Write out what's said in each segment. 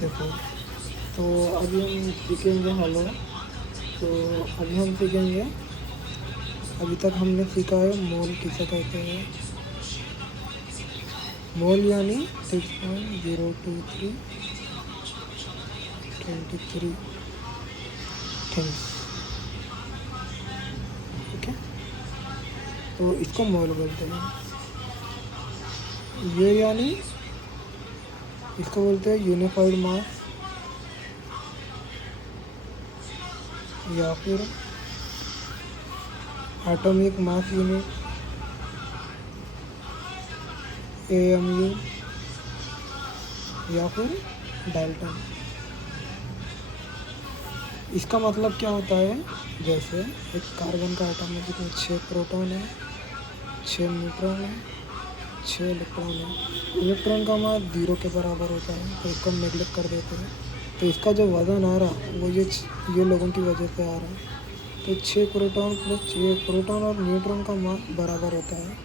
देखो, तो अभी हम सीखेंगे हेलो। तो अभी हम सीखेंगे, अभी तक हमने सीखा है मोल किसे कहते हैं। मोल यानी 6.02323 थिंग्स। ओके, तो इसको मोल बोलते हैं। ये यानी इसको बोलते हैं यूनिफाइड मास, या फिर एटॉमिक मास यूनिट, AMU, या फिर डाल्टन। इसका मतलब क्या होता है, जैसे एक कार्बन का एटम है जिसमें 6 प्रोटॉन है, 6 न्यूट्रॉन है, 6 इलेक्ट्रॉन है। इलेक्ट्रॉन का मास 0 के बराबर होता है, तो इसको हम नेगलेक्ट कर देते हैं। तो इसका जो वज़न आ रहा वो ये लोगों की वजह से आ रहा है। तो 6 प्रोटॉन प्लस 6 प्रोटॉन और न्यूट्रॉन का मास बराबर होता है,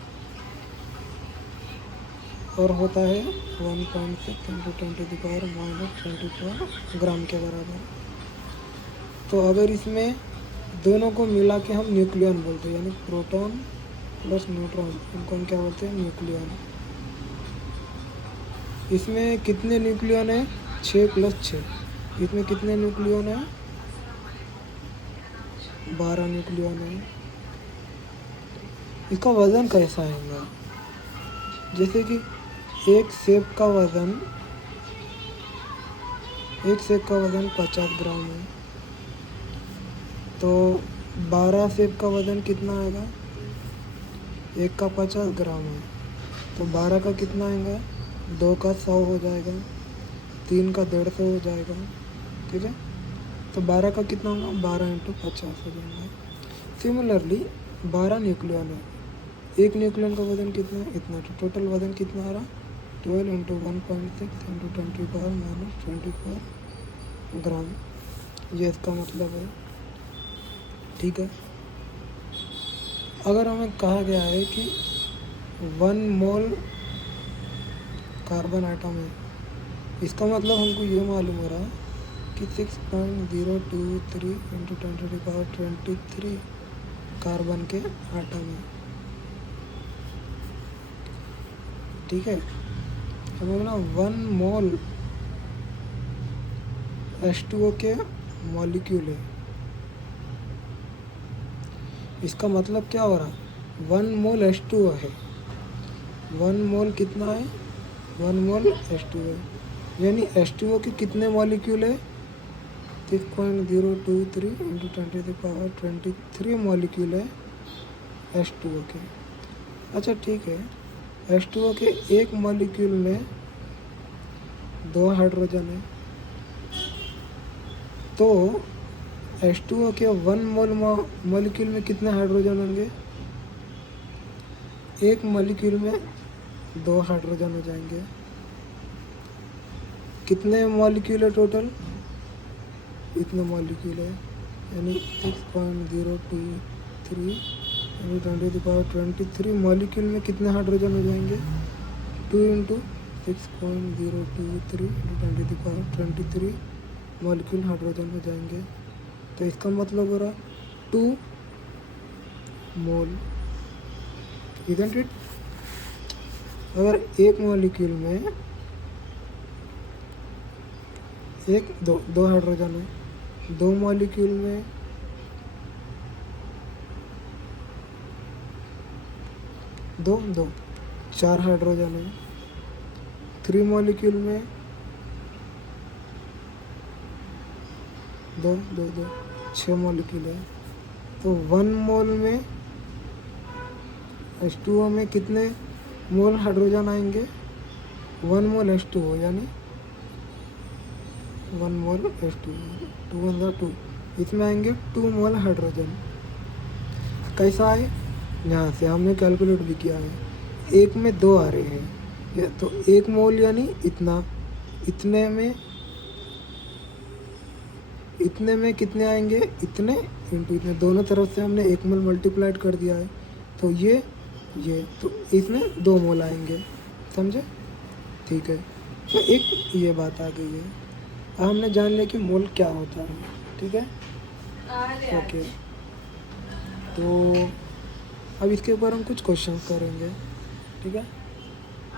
और होता है 1.6 × 10⁻⁻24 ग्राम के बराबर। तो अगर इसमें दोनों को मिला के हम न्यूक्लियन बोलते हैं, यानी प्रोटॉन प्लस न्यूट्रॉन, इनको हम क्या बोलते हैं, न्यूक्लियन। इसमें कितने न्यूक्लियन है, 6 + 6। इसमें कितने न्यूक्लियन है, 12 न्यूक्लियन है। इसका वज़न कैसा आएगा, जैसे कि एक सेब का वज़न 50 ग्राम है, तो 12 सेब का वज़न कितना आएगा, एक का 50 ग्राम है, तो 12 का कितना आएगा, 2 का 100 हो जाएगा, 3 का 150 हो जाएगा। ठीक है, तो 12 का कितना होगा, 12 × 50 हो जाएगा। सिमिलरली 12 न्यूक्लियन है, एक न्यूक्लियन का वज़न कितना है, इतना। तो टोटल वज़न कितना आ रहा, 12 × 1.6 × 10⁻⁻24 ग्राम। ये इसका मतलब है। ठीक है, अगर हमें कहा गया है कि 1 मोल कार्बन आइटम है, इसका मतलब हमको ये मालूम हो रहा है कि 6.023 × 10⁻23 कार्बन के आटम है। ठीक है, हमें ना 1 मोल H2O के मॉलिक्यूल है। इसका मतलब क्या हो रहा है, 1 मोल H2O है। 1 मोल कितना है, 1 मोल H2O है, यानी H2O के कितने मॉलिक्यूल है, 6.023 × 10⁻23 मॉलिक्यूल है H2O के। अच्छा ठीक है, H2O के एक मॉलिक्यूल में 2 हाइड्रोजन है, तो H2O के 1 मोल मॉलिक्यूल में कितने हाइड्रोजन होंगे, एक मॉलिक्यूल में 2 हाइड्रोजन हो जाएंगे। कितने मॉलिक्यूल है टोटल, इतने मॉलिक्यूल है, यानी 6.023 × 10⁻23 मॉलिक्यूल में कितने हाइड्रोजन हो जाएंगे, 2 × 6.023 × 10⁻23 मॉलिक्यूल हाइड्रोजन हो जाएंगे। तो इसका मतलब हो रहा 2 मोल, इजंट इट। अगर एक मॉलिक्यूल में दो हाइड्रोजन है, 2 मॉलिक्यूल में 2 4 हाइड्रोजन है, 3 मॉलिक्यूल में 2 2 2 6 मॉलिक्यूल है। तो 1 मोल में H2O में कितने मोल हाइड्रोजन आएंगे, 1 मोल H2O, यानी 1 मोल H2O, 2 × 2, इसमें आएंगे 2 मोल हाइड्रोजन। कैसा है, यहाँ से हमने कैलकुलेट भी किया है, एक में 2 आ रहे हैं, तो 1 मोल यानी इतना, इतने में कितने आएंगे, इतने इंटू इतने, दोनों तरफ से हमने 1 मोल मल्टीप्लाइड कर दिया है, तो ये तो इसमें 2 मोल आएंगे। समझे, ठीक है, तो एक ये बात आ गई है। अब हमने जान लिया कि मोल क्या होता है, ठीक है। ओके, तो अब इसके ऊपर हम कुछ क्वेश्चन करेंगे, ठीक है।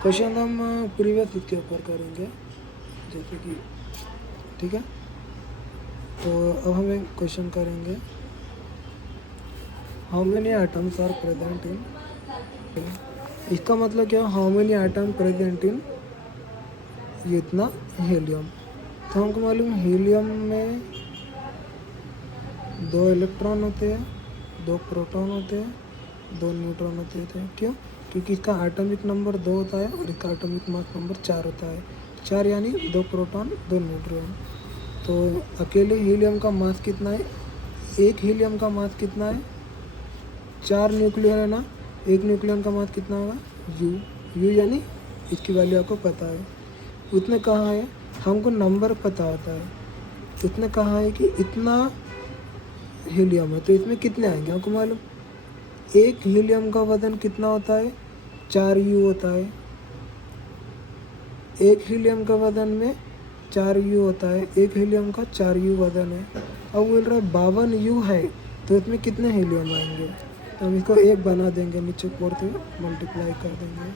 क्वेश्चन हम प्रीवियस इसके ऊपर करेंगे, जैसे कि, ठीक है। तो अब हम एक क्वेश्चन करेंगे, how many items are present in, इसका मतलब क्या, how many item present in ये इतना हीलियम। तो हमको मालूम हीलियम में 2 इलेक्ट्रॉन होते हैं, 2 प्रोटॉन होते हैं, 2 न्यूट्रॉन होते हैं। क्यों? क्योंकि इसका एटॉमिक नंबर 2 होता है और इसका एटॉमिक मास नंबर 4 होता है। 4 यानी 2 प्रोटॉन 2 न्यूट्रॉन। तो अकेले हीलियम का मास कितना है? एक हीलियम का मास कितना है? 4 न्यूक्लियन है ना, एक न्यूक्लियन का मास कितना होगा? यू यानी इसकी वैल्यू आपको पता है। उसने कहा है, हमको नंबर पता होता है, उसने कहा है कि इतना हीलियम है तो इसमें कितने आएंगे हमको मालूम। एक हीलियम का वजन कितना होता है? 4 यू होता है। एक हीलियम का वजन में 4 यू होता है, एक हीलियम का 4 यू वजन है। अब बोल रहा है 52 यू है तो इसमें कितने हीलियम आएंगे? तो हम इसको 1 बना देंगे, नीचे पढ़ते मल्टीप्लाई कर देंगे।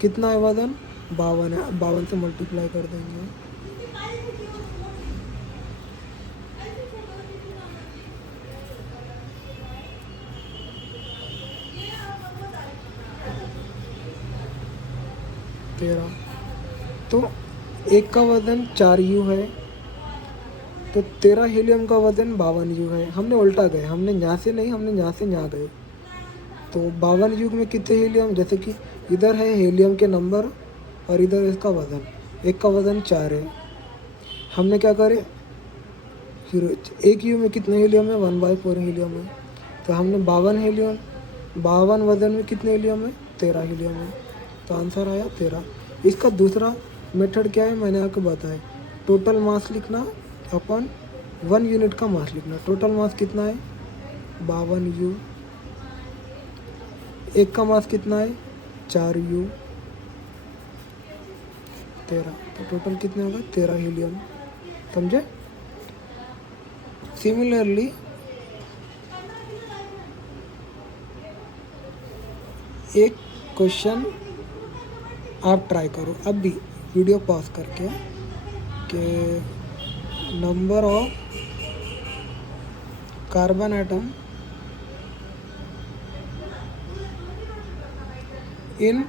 कितना है वजन? 52 है, 52 से मल्टीप्लाई कर देंगे। तेरह। तो एक का वजन 4 यू है तो 13 हीलियम का वजन 52 यू है। हमने उल्टा गए, हमने यहाँ से नहीं, हमने यहाँ से यहाँ गए। तो 52 युग में कितने हीलियम, जैसे कि इधर है हीलियम के नंबर और इधर इसका वजन, एक का वजन 4 है। हमने क्या करे, फिर एक यू में कितने हीलियम है? 1/4 हीलियम है। तो हमने 52 हीलियम, 52 वजन में कितने हीलियम है? 13 हीलियम है। तो आंसर आया 13। इसका दूसरा मेथड क्या है मैंने आपको बताया, टोटल मास लिखना अपन 1 यूनिट का मास लिखना। टोटल मास कितना है? 52 यू। एक का मास कितना है? 4 यू, 13। तो टोटल कितने होगा? 13 हीलियम। समझे? सिमिलरली एक क्वेश्चन आप ट्राई करो अभी वीडियो पॉज करके, कि number of carbon atom in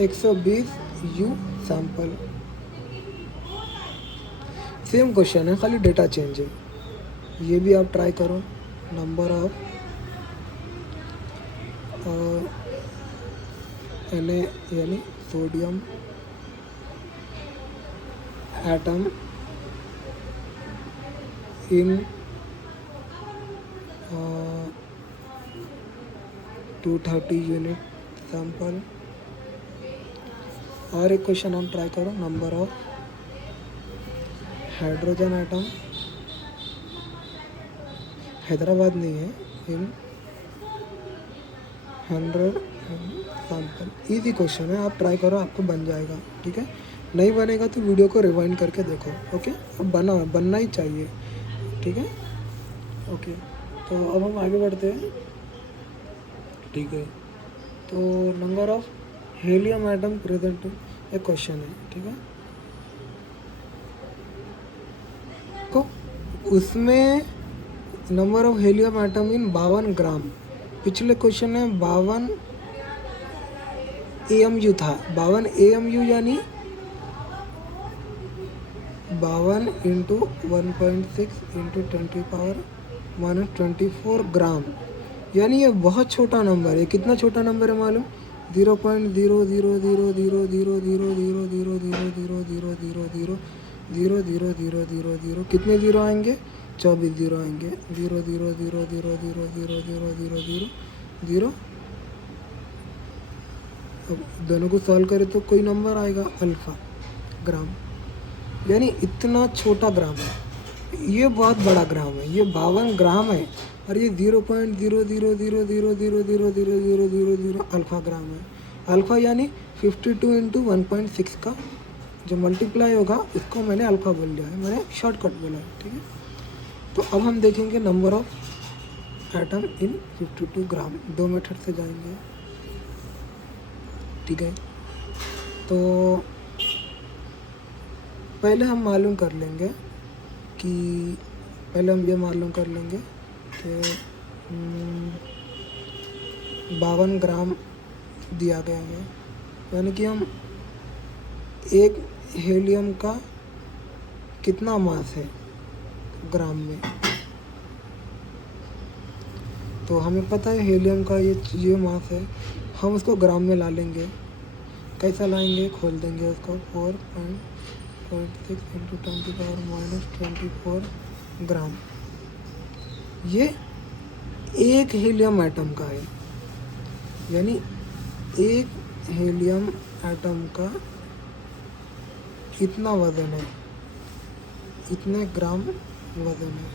120 you sample. Same question है, खाली डेटा चेंज है। ये भी आप ट्राई करो। नंबर ऑफ Na यानी sodium atom in 230 unit sample. और एक क्वेश्चन हम ट्राई करो, number of hydrogen atom, Hyderabad नहीं है, इन 100 सैंपल। इजी क्वेश्चन है, आप ट्राई करो, आपको बन जाएगा, ठीक है। नहीं बनेगा तो वीडियो को रिवाइंड करके देखो, ओके। अब बनना ही चाहिए, ठीक है, ओके। तो अब हम आगे बढ़ते हैं, ठीक है। तो number of helium atom present एक क्वेश्चन है, ठीक है। तो उसमें number of helium atom in 52 ग्राम। पिछले क्वेश्चन में 52 AMU था। 52 AMU यानी 52 इंटू 1.6 इंटू 10⁻⁻24 ग्राम। यानी ये बहुत छोटा नंबर है। कितना छोटा नंबर है मालूम? 0.00000000000000000 कितने जीरो आएंगे? 24 जीरो आएंगे। 0.000000000। अब दोनों को सॉल्व करें तो कोई नंबर आएगा अल्फा ग्राम। यानी इतना छोटा ग्राम है, ये बहुत बड़ा ग्राम है। ये 52 ग्राम है और ये 0.0000000000 अल्फ़ा ग्राम है। अल्फ़ा यानी 52 इंटू 1.6 का जो मल्टीप्लाई होगा उसको मैंने अल्फ़ा बोल दिया है, मैंने शॉर्टकट बोला है, ठीक है। तो अब हम देखेंगे नंबर ऑफ एटम इन 52 ग्राम, दो मेथड से जाएंगे, ठीक है। तो पहले हम मालूम कर लेंगे कि पहले हम ये मालूम कर लेंगे कि 52 ग्राम दिया गया है, यानी कि हम एक हीलियम का कितना मास है ग्राम में। तो हमें पता है हीलियम का ये मास है, हम उसको ग्राम में ला लेंगे। कैसा लाएंगे, खोल देंगे उसको, 4.6 इंटू 10⁻⁻24 ग्राम। ये एक हीलियम एटम का है, यानी एक हीलियम एटम का इतना वजन है, इतने ग्राम वजन है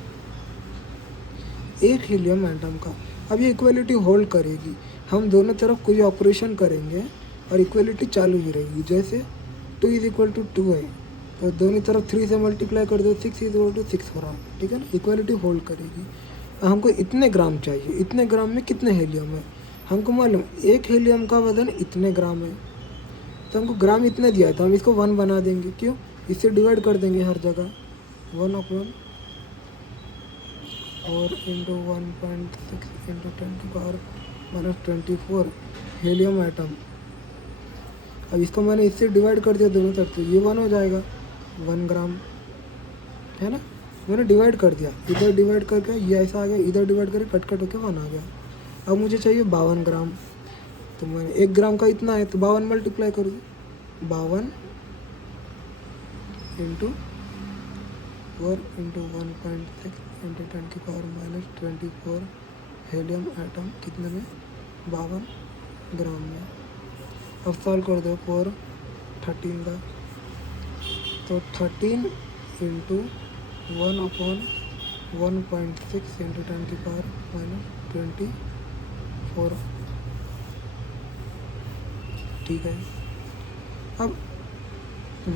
एक हीलियम एटम का। अब ये इक्वलिटी होल्ड करेगी, हम दोनों तरफ कोई ऑपरेशन करेंगे और इक्वलिटी चालू ही रहेगी। जैसे 2 = 2 है तो दोनों तरफ 3 से मल्टीप्लाई कर दो, 6 = 6 हो रहा है, ठीक है ना, इक्वलिटी होल्ड करेगी। हमको इतने ग्राम चाहिए, इतने ग्राम में कितने हीलियम है हमको मालूम, एक हीलियम का वजन इतने ग्राम है, तो हमको ग्राम इतने दिया है तो हम इसको 1 बना देंगे। क्यों, इससे डिवाइड कर देंगे हर जगह, 1/4 इंटू 1.6 इंटू 10⁻⁻24 हीलियम एटम। अब इसको मैंने इससे डिवाइड कर दिया दोनों तरफ, तो ये 1 हो जाएगा, 1 ग्राम, है ना। मैंने डिवाइड कर दिया, इधर डिवाइड करके ये ऐसा आ गया, इधर डिवाइड करके कट होके 1 आ गया। अब मुझे चाहिए 52 ग्राम, तो मैंने 1 ग्राम का इतना है तो 52 मल्टीप्लाई कर दूँ, 52 into 4 into 1.6 into 10⁻⁻24 helium atom कितने में, 52 ग्राम में। अब सॉल्व कर दो 4 13 का, तो 13 इंटू 1/1.6 इंटू 10⁻⁻24, ठीक है। अब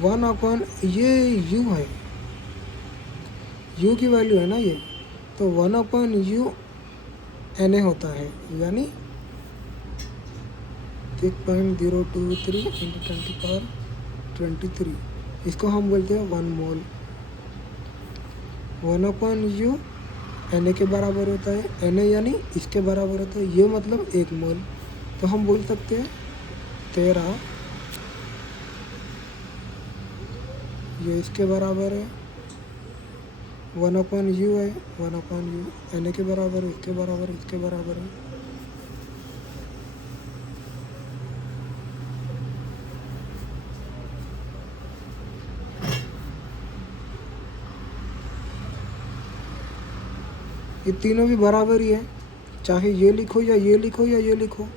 1/, ये u है, u की वैल्यू है ना ये, तो 1/u Na होता है, यानी 6.023 इंटू 10⁻23, इसको हम बोलते हैं 1 मोल। 1/u Na के बराबर होता है, Na यानी इसके बराबर होता है, ये मतलब 1 मोल। तो हम बोल सकते हैं 13, ये इसके बराबर है, 1/u है, 1/u Na के बराबर है, इसके बराबर है, इसके बराबर है। ये तीनों भी बराबर ही है, चाहे ये लिखो या ये लिखो या ये लिखो।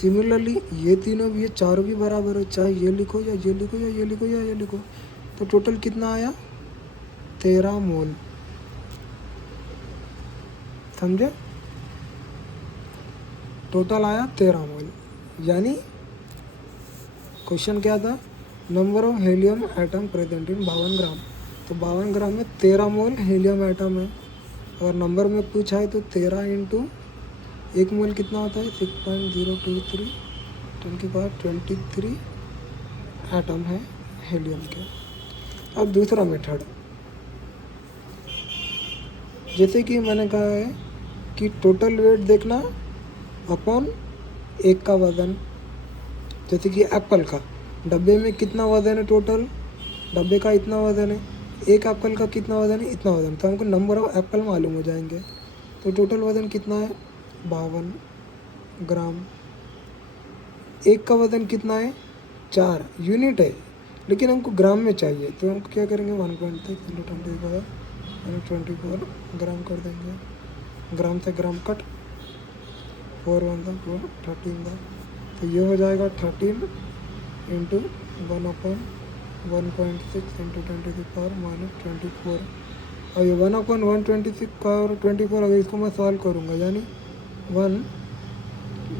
सिमिलरली ये तीनों भी, ये चारों भी बराबर है, चाहे ये लिखो या ये लिखो या ये लिखो या ये लिखो। तो टोटल कितना आया, 13 मोल, समझे, टोटल आया 13 मोल। यानी क्वेश्चन क्या था, number of helium atom present in 52 ग्राम, तो 52 ग्राम में 13 मोल हीलियम एटम है। और नंबर में पूछा है तो 13 इंटू 1 मोल कितना होता है, 6.023 10⁻23 एटम है हीलियम के। अब दूसरा मेथड, जैसे कि मैंने कहा है कि टोटल वेट देखना अपॉन एक का वज़न। जैसे कि एप्पल का, डब्बे में कितना वज़न है, टोटल डब्बे का इतना वज़न है, एक एप्पल का कितना वज़न है, इतना वज़न, तो हमको नंबर ऑफ एप्पल मालूम हो जाएंगे। तो टोटल वज़न कितना है, 52 ग्राम। एक का वज़न कितना है, 4 यूनिट है, लेकिन हमको ग्राम में चाहिए, तो हम क्या करेंगे, 1.6 इंटू 10⁻⁻24 ग्राम कर देंगे। ग्राम से ग्राम कट, 4 1 4 13 का, तो ये हो जाएगा 13 इंटू 1/1.6 इंटू 10⁻⁻24 और ये 1/126 का और 24, अगर इसको मैं सॉल्व करूँगा यानी 1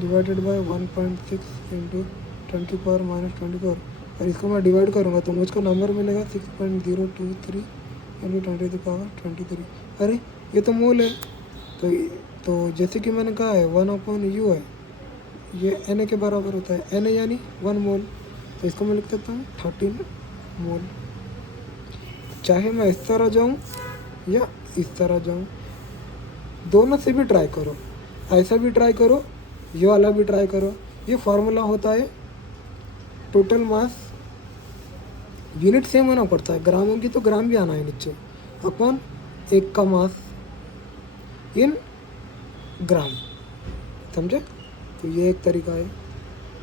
डिवाइडेड बाय 1.6 इंटू 10⁻⁻24, और इसको मैं डिवाइड करूँगा तो मुझको नंबर मिलेगा 6.023 इंटू 10⁻23। अरे ये तो मोल है। तो जैसे कि मैंने कहा है 1/u है, ये Na के बराबर होता है। Na यानी 1 मोल, तो इसको मैं लिख सकता हूँ 13 मोल। चाहे मैं इस तरह जाऊँ या इस तरह जाऊँ, दोनों से भी ट्राई करो, ऐसा भी ट्राई करो, ये वाला भी ट्राई करो। ये फार्मूला होता है टोटल मास, यूनिट सेम होना पड़ता है, ग्राम होगी तो ग्राम भी आना है नीचे, अपॉन एक का मास इन ग्राम। समझे? तो ये एक तरीका है।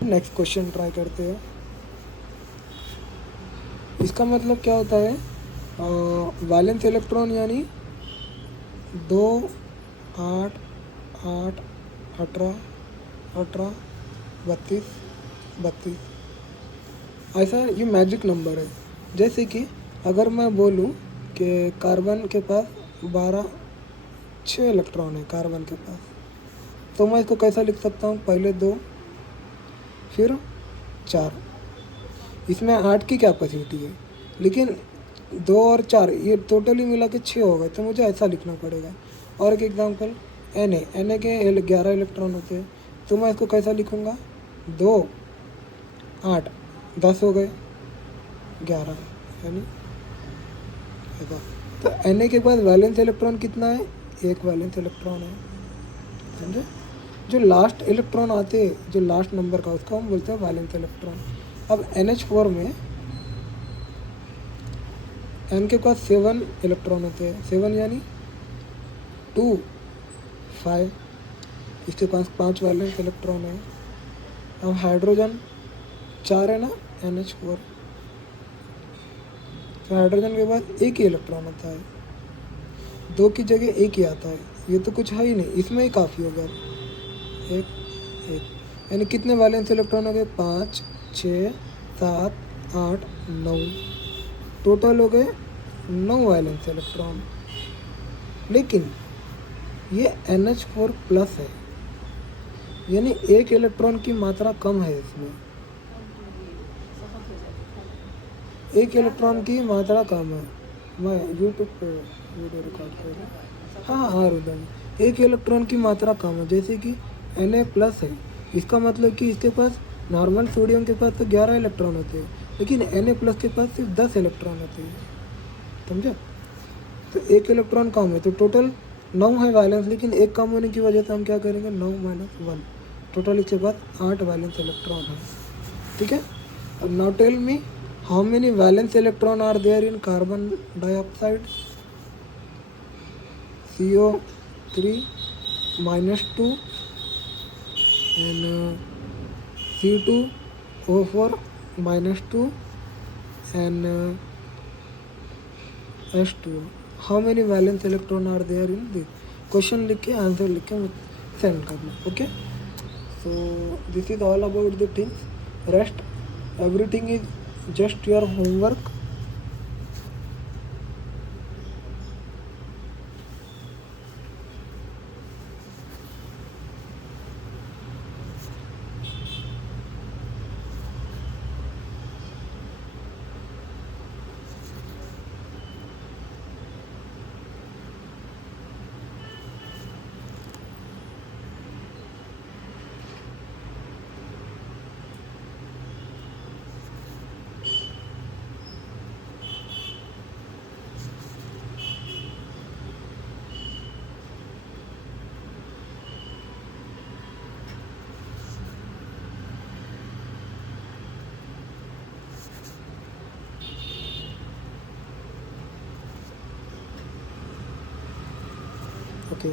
नेक्स्ट क्वेश्चन ट्राई करते हैं। इसका मतलब क्या होता है, वैलेंस इलेक्ट्रॉन यानी 2 8 8 18 18 32 32, ऐसा ये मैजिक नंबर है। जैसे कि अगर मैं बोलूँ कि कार्बन के पास 6 इलेक्ट्रॉन है कार्बन के पास, तो मैं इसको कैसा लिख सकता हूँ, पहले 2 फिर 4, इसमें 8 की कैपेसिटी है, लेकिन 2 और 4 ये टोटली मिला के 6 हो गए, तो मुझे ऐसा लिखना पड़ेगा। और एक एग्जांपल Na के 11 इलेक्ट्रॉन होते हैं, तो मैं इसको कैसा लिखूँगा, 2 8 10 हो गए 11, यानी ऐसा। तो Na के पास वैलेंस इलेक्ट्रॉन कितना है, एक वैलेंस इलेक्ट्रॉन है। समझे? जो लास्ट इलेक्ट्रॉन आते हैं, जो लास्ट नंबर का, उसको हम बोलते हैं वैलेंस इलेक्ट्रॉन। अब NH4 में N के पास 7 इलेक्ट्रॉन होते हैं, 7 यानी 2 5, इसके पास 5 वैलेंस इलेक्ट्रॉन है। अब हाइड्रोजन 4 है ना, NH4, तो हाइड्रोजन के पास एक ही इलेक्ट्रॉन होता है, 2 की जगह एक ही आता है। ये तो कुछ है ही नहीं, इसमें ही काफ़ी हो गया, एक एक, यानी कितने वैलेंस इलेक्ट्रॉन हो गए, 5 6 7 8 9, टोटल हो गए 9 वैलेंस इलेक्ट्रॉन। लेकिन ये NH4 प्लस है, यानी एक इलेक्ट्रॉन की मात्रा कम है इसमें, एक इलेक्ट्रॉन की मात्रा कम है। मैं यूट्यूब पे वीडियो रिकॉर्ड कर रहा हूँ। हाँ रुदन, एक इलेक्ट्रॉन की मात्रा कम है, जैसे कि Na प्लस है, इसका मतलब कि इसके पास नॉर्मल सोडियम के पास तो 11 इलेक्ट्रॉन होते हैं, लेकिन Na प्लस के पास सिर्फ 10 इलेक्ट्रॉन होते हैं। समझे? तो एक इलेक्ट्रॉन कम है, तो टोटल 9 है वैलेंस, लेकिन एक कम होने की वजह से हम क्या करेंगे, 9 - 1, टोटल इसके पास 8 वैलेंस इलेक्ट्रॉन है। ठीक है? अब now tell me, how many valence electron are there in carbon dioxide? CO3 -2 and C2O4 -2 and H2O. How many valence electron are there in this? Question लिख के आंसर लिख के सेंड करना। Okay, so this is all about the things, rest everything is just your homework. Okay.